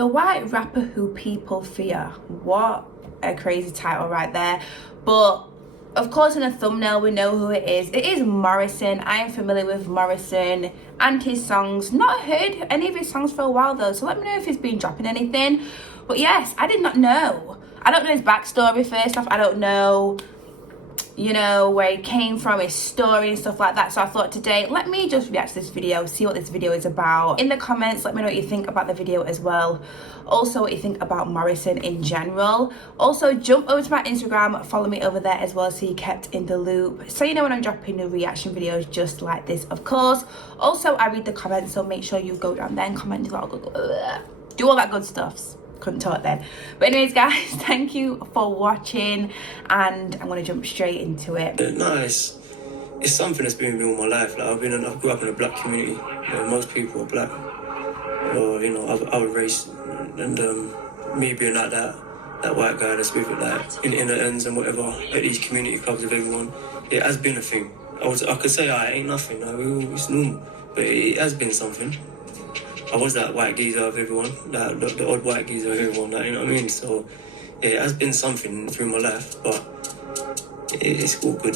The white rapper who people fear. What a crazy title right there. But of course in the thumbnail we know who it is. It is Morrison. I am familiar with Morrison and his songs. Not heard any of his songs for a while though, so let me know if he's been dropping anything. But yes, I did not know. I don't know his backstory first off. I don't know, you know, where he came from, his story and stuff like that. So I thought today, let me just react to this video, see what this video is about. In the comments, let me know what you think about the video as well. Also, what you think about Morrison in general. Also, jump over to my Instagram, follow me over there as well so you're kept in the loop. So you know when I'm dropping new reaction videos just like this, of course. Also, I read the comments, so make sure you go down there and comment, do all that good stuff. Couldn't talk then. But anyways guys, thank you for watching and I'm gonna jump straight into it. No, it's something that's been with me all my life. Like I grew up in a black community. You know, most people are black or, you know, other race, and me being like that white guy that's with it, like in inner ends and whatever at these community clubs with everyone, it has been a thing. I could say I ain't nothing, like, it's normal, but it has been something. I was that white geezer of everyone, the odd white geezer of everyone, like, you know what I mean? So, yeah, it has been something through my life, but it's all good.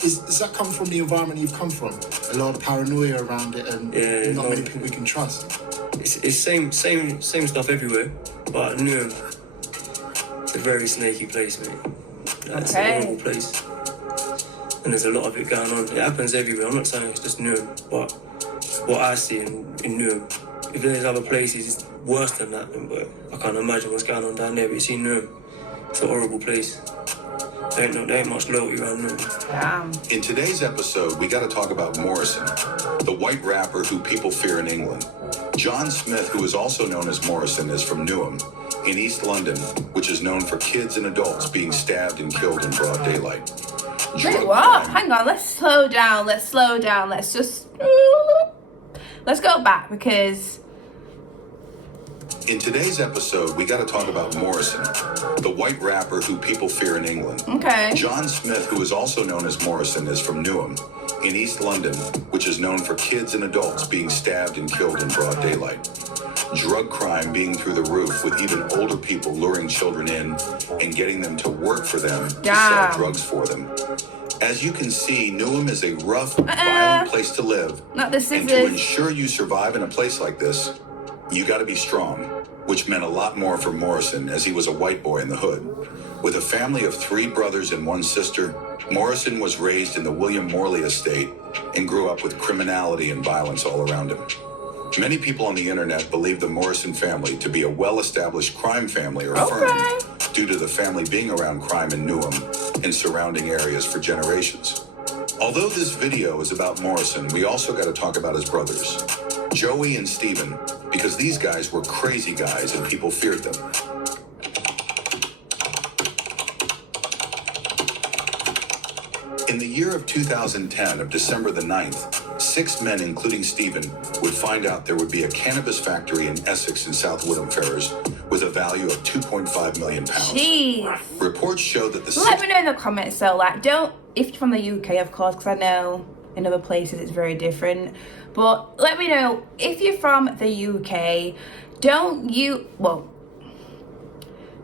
Does that come from the environment you've come from? A lot of paranoia around it and not many people we can trust? It's same stuff everywhere, but Newham, it's a very snaky place, mate. It's a horrible place. And there's a lot of it going on. It happens everywhere. I'm not saying it's just Newham, but what I see in Newham, if there's other places, it's worse than that. But I can't imagine what's going on down there. But you see Newham, it's a horrible place. There ain't much loyalty around Newham. Damn. In today's episode, we got to talk about Morrison, the white rapper who people fear in England. John Smith, who is also known as Morrison, is from Newham, in East London, which is known for kids and adults being stabbed and killed in broad daylight. Wait, what? Hang on, let's slow down. Let's just... Let's go back because... In today's episode, we got to talk about Morrison, the white rapper who people fear in England. Okay. John Smith, who is also known as Morrison, is from Newham, in East London, which is known for kids and adults being stabbed and killed in broad daylight. Drug crime being through the roof, with even older people luring children in and getting them to work for them to sell drugs for them. As you can see, Newham is a rough, violent place to live. Not the scissors. And to ensure you survive in a place like this, you got to be strong, which meant a lot more for Morrison as he was a white boy in the hood. With a family of 3 brothers and 1 sister, Morrison was raised in the William Morley estate and grew up with criminality and violence all around him. Many people on the internet believe the Morrison family to be a well-established crime family or firm due to the family being around crime in Newham and surrounding areas for generations. Although this video is about Morrison, we also got to talk about his brothers, Joey and Stephen, because these guys were crazy guys and people feared them. In the year of 2010, of December the 9th, 6 men, including Stephen, would find out there would be a cannabis factory in Essex and South Woodham Ferrers with a value of £2.5 million. Jeez. Reports show that the... Let me know in the comments, so like, don't, if you're from the UK, of course, because I know in other places it's very different, but let me know if you're from the UK,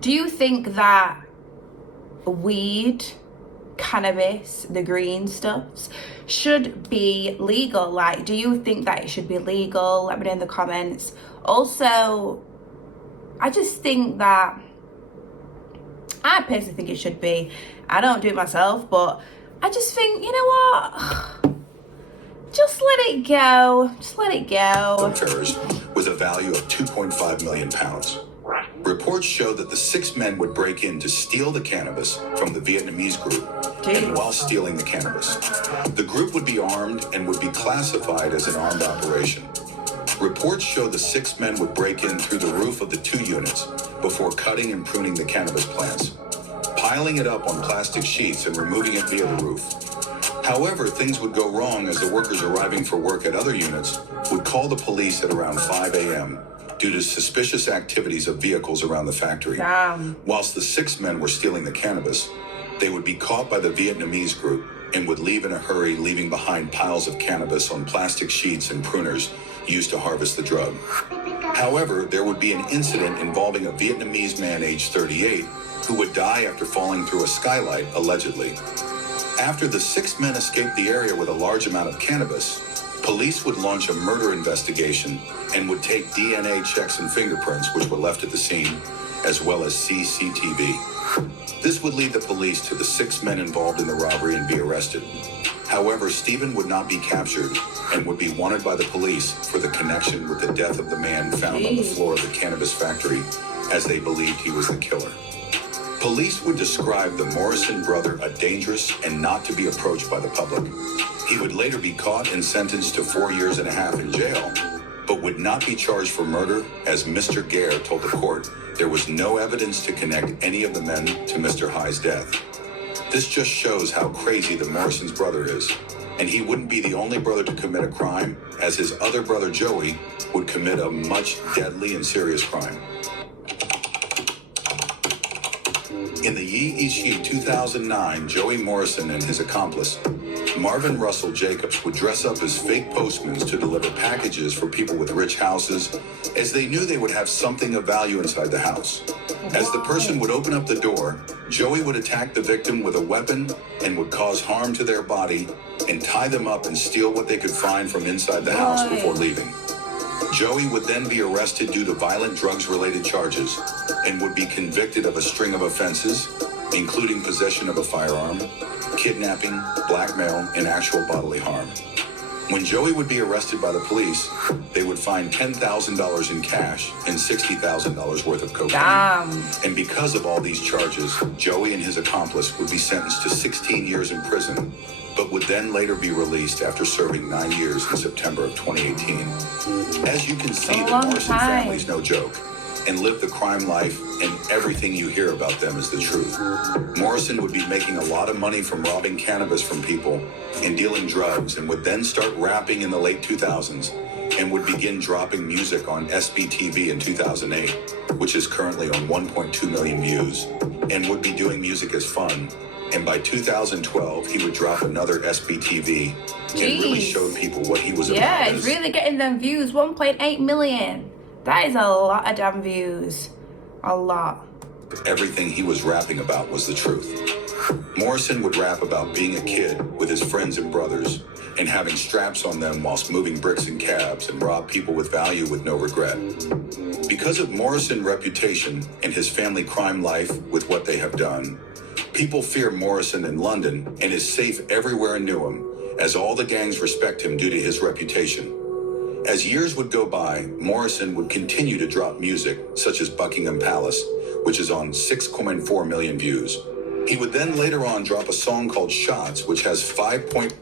do you think that weed, cannabis, the green stuffs, should be legal? Like, do you think that it should be legal? Let me know in the comments. Also, I just think that, I personally think it should be. I don't do it myself, but I just think, you know what? Just let it go. Just let it go. With a value of £2.5 million. Reports show that the 6 men would break in to steal the cannabis from the Vietnamese group. And while stealing the cannabis, the group would be armed and would be classified as an armed operation. Reports show the 6 men would break in through the roof of the 2 units before cutting and pruning the cannabis plants, piling it up on plastic sheets and removing it via the roof. However, things would go wrong as the workers arriving for work at other units would call the police at around 5 a.m. due to suspicious activities of vehicles around the factory. Whilst the 6 men were stealing the cannabis, they would be caught by the Vietnamese group and would leave in a hurry, leaving behind piles of cannabis on plastic sheets and pruners used to harvest the drug. However, there would be an incident involving a Vietnamese man aged 38 who would die after falling through a skylight, allegedly. After the 6 men escaped the area with a large amount of cannabis, police would launch a murder investigation and would take DNA checks and fingerprints which were left at the scene, as well as CCTV. This would lead the police to the 6 men involved in the robbery and be arrested. However, Stephen would not be captured and would be wanted by the police for the connection with the death of the man found on the floor of the cannabis factory, as they believed he was the killer. Police would describe the Morrison brother a dangerous and not to be approached by the public. He would later be caught and sentenced to 4.5 years in jail, but would not be charged for murder, as Mr. Gare told the court there was no evidence to connect any of the men to Mr. High's death. This just shows how crazy the Morrison's brother is, and he wouldn't be the only brother to commit a crime, as his other brother Joey would commit a much deadly and serious crime. In the Ye Ishi 2009, Joey Morrison and his accomplice, Marvin Russell Jacobs, would dress up as fake postmen to deliver packages for people with rich houses, as they knew they would have something of value inside the house. As the person would open up the door, Joey would attack the victim with a weapon and would cause harm to their body and tie them up and steal what they could find from inside the house before leaving. Joey would then be arrested due to violent drugs-related charges and would be convicted of a string of offenses, including possession of a firearm, kidnapping, blackmail, and actual bodily harm. When Joey would be arrested by the police, they would find $10,000 in cash and $60,000 worth of cocaine. Damn. And because of all these charges, Joey and his accomplice would be sentenced to 16 years in prison, but would then later be released after serving 9 years in September of 2018. As you can see, the Morrison family is no joke and live the crime life, and everything you hear about them is the truth. Morrison would be making a lot of money from robbing cannabis from people and dealing drugs, and would then start rapping in the late 2000s and would begin dropping music on SBTV in 2008, which is currently on 1.2 million views, and would be doing music as fun. And by 2012, he would drop another SBTV and really showed people what he was about. Yeah, he's really getting them views, 1.8 million. That is a lot of damn views. A lot. Everything he was rapping about was the truth. Morrison would rap about being a kid with his friends and brothers and having straps on them whilst moving bricks in cabs and rob people with value with no regret. Because of Morrison's reputation and his family crime life with what they have done, people fear Morrison in London and is safe everywhere in Newham, as all the gangs respect him due to his reputation. As years would go by, Morrison would continue to drop music, such as Buckingham Palace, which is on 6.4 million views. He would then later on drop a song called Shots, which has 5.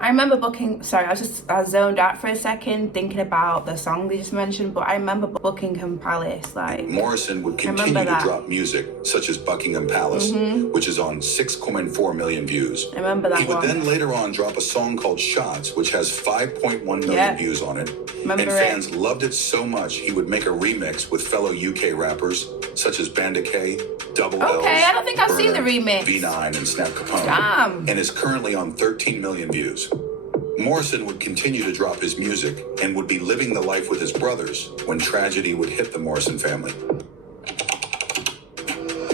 I remember I zoned out for a second thinking about the song we just mentioned, but I remember Buckingham Palace, like. Morrison would continue to drop music, such as Buckingham Palace, which is on 6.4 million views. I remember that. He would then later on drop a song called Shots, which has 5.1 million views on it. Fans loved it so much, he would make a remix with fellow UK rappers, such as Banda K, Double L's, I don't think I've seen the remix. V9, and Snap Capone. Damn. And is currently on 13 million views. Morrison would continue to drop his music and would be living the life with his brothers when tragedy would hit the Morrison family.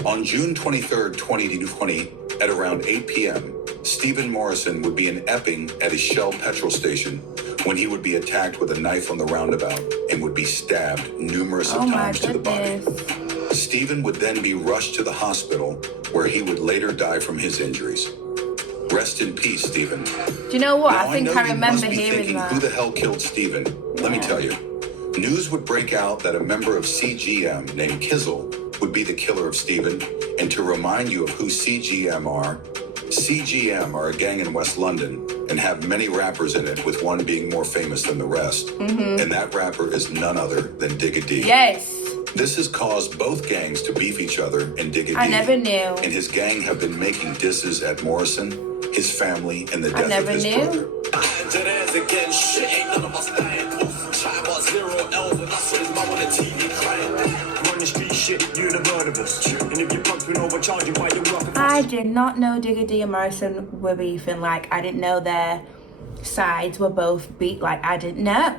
On June 23rd, 2020, at around 8 p.m., Stephen Morrison would be in Epping at his Shell petrol station when he would be attacked with a knife on the roundabout and would be stabbed numerous of times to the body. Stephen would then be rushed to the hospital where he would later die from his injuries. Rest in peace, Stephen. Do you know what? Now, I think I remember hearing that. Who the hell killed Stephen? Let me tell you. News would break out that a member of CGM named Kizzle would be the killer of Stephen. And to remind you of who CGM are a gang in West London and have many rappers in it, with one being more famous than the rest. And that rapper is none other than Digga D. Yes. This has caused both gangs to beef each other, and Digga D I never knew. And his gang have been making disses at Morrison, his family, and the death of his brother. I did not know Digga D and Morrison were beefing. Like, I didn't know their sides were both beat. Like, I didn't know.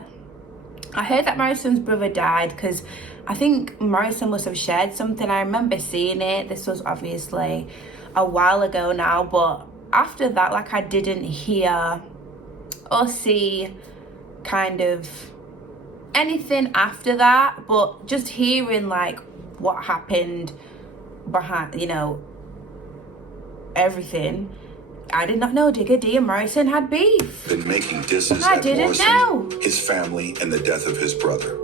I heard that Morrison's brother died because I think Morrison must have shared something. I remember seeing it. This was obviously a while ago now, but after that, like, I didn't hear or see kind of anything after that. But just hearing like what happened behind, you know, everything, I did not know Digga D and Morrison had beef. Been making disses I at didn't Morrison, know. his family, and the death of his brother.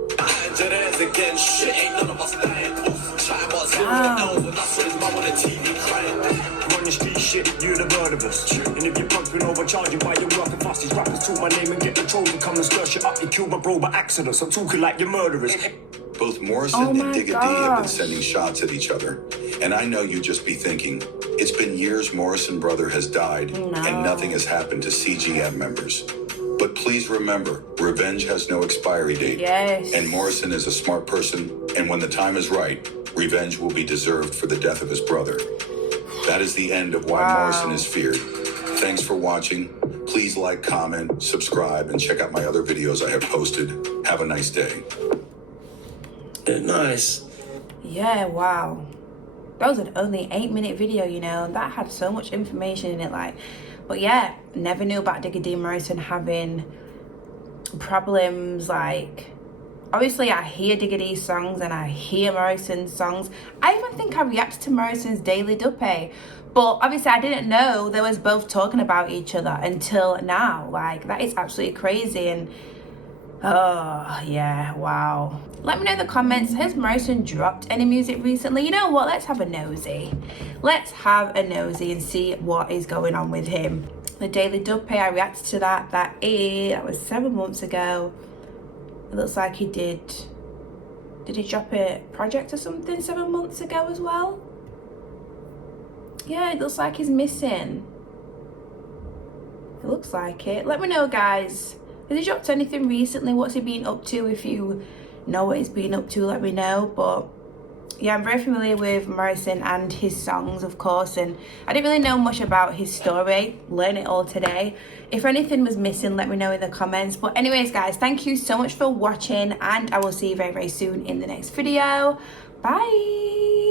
Shit, you're the bird of us. And if you're pumping overcharging by your working fast, these rappers talk my name and get the troll to come and stir shit up. You killed my bro by accident, so I'm talking like you're murderers. Both Morrison and Digga D have been sending shots at each other. And I know you'd just be thinking, it's been years Morrison brother has died and nothing has happened to CGM members. But please remember, revenge has no expiry date. Yes. And Morrison is a smart person, and when the time is right, revenge will be deserved for the death of his brother. That is the end of why Morrison is feared. Thanks for watching. Please like, comment, subscribe, and check out my other videos I have posted. Have a nice day. Yeah, nice. Yeah, wow. That was an only 8-minute video, you know. That had so much information in it, like. But yeah, never knew about Digga D and Morrison having problems, like. Obviously, I hear Digga D's songs and I hear Morrison's songs. I even think I reacted to Morrison's Daily Duppe. But obviously, I didn't know they was both talking about each other until now. Like, that is absolutely crazy. And, oh, yeah, wow. Let me know in the comments, has Morrison dropped any music recently? You know what? Let's have a nosy. Let's have a nosy and see what is going on with him. The Daily Duppe, I reacted to that. That was 7 months ago. It looks like he did he drop a project or something 7 months ago as well? Yeah, it looks like he's missing. It looks like it. Let me know, guys. Has he dropped anything recently? What's he been up to? If you know what he's been up to, let me know. But yeah, I'm very familiar with Morrison and his songs, of course, and I didn't really know much about his story. Learn it all today. If anything was missing, let me know in the comments. But anyways, guys, thank you so much for watching, and I will see you very, very soon in the next video. Bye.